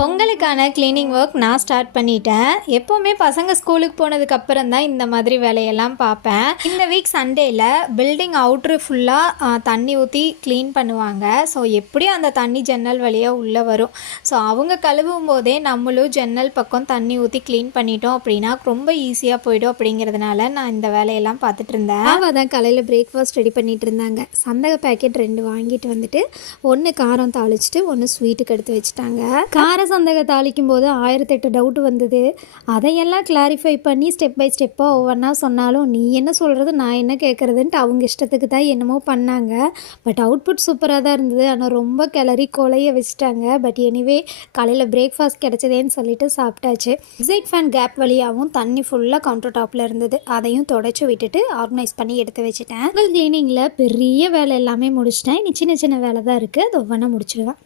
பொங்கலுக்கான cleaning work நான் start பண்ணிட்டேன். எப்போவுமே பசங்க ஸ்கூலுக்கு போனதுக்கப்புறம் தான் இந்த மாதிரி வேலையெல்லாம் பார்ப்பேன். இந்த வீக் சண்டேல பில்டிங் அவுட்ரு ஃபுல்லாக தண்ணி ஊற்றி க்ளீன் பண்ணுவாங்க. ஸோ எப்படியும் அந்த தண்ணி ஜன்னல் வழியாக உள்ளே வரும். ஸோ அவங்க கழுவும் போதே நம்மளும் ஜன்னல் பக்கம் தண்ணி ஊற்றி க்ளீன் பண்ணிட்டோம் அப்படின்னா ரொம்ப ஈஸியாக போயிடும். அப்படிங்கிறதுனால நான் இந்த வேலையெல்லாம் பார்த்துட்டு இருந்தேன். அவள் தான் காலையில் பிரேக்ஃபாஸ்ட் ரெடி பண்ணிட்டு இருந்தாங்க. சந்தக பேக்கெட் 2 வாங்கிட்டு வந்துட்டு 1 காரம் தாளிச்சிட்டு 1 ஸ்வீட்டுக்கு எடுத்து வச்சுட்டாங்க. கார சந்தக தாளிக்கும் போது 1008 டவுட் வந்தது. அதையெல்லாம் கிளாரிஃபை பண்ணி ஸ்டெப் பை ஸ்டெப்பாக ஒவ்வொன்றா சொன்னாலும் நீ என்ன சொல்கிறது நான் என்ன கேட்குறதுன்ட்டு அவங்க இஷ்டத்துக்கு தான் என்னமோ பண்ணாங்க. பட் அவுட்புட் சூப்பராக தான் இருந்தது. ஆனால் ரொம்ப கிளறி கொலைய வச்சுட்டாங்க. பட் எனிவே காலையில் பிரேக்ஃபாஸ்ட் கிடச்சதேன்னு சொல்லிட்டு சாப்பிட்டாச்சு. எக்ஸைட் ஃபேன் கேப் வழியாகவும் தண்ணி ஃபுல்லாக கவுண்டர் டாப்பில் இருந்தது. அதையும் தொடச்சி விட்டுட்டு ஆர்கனைஸ் பண்ணி எடுத்து வச்சுட்டேன். க்ளீனிங்கில் பெரிய வேலை எல்லாமே முடிச்சிட்டேன். இனி சின்ன சின்ன வேலை தான் இருக்குது. அது ஒவ்வொன்றா முடிச்சிடுவேன்.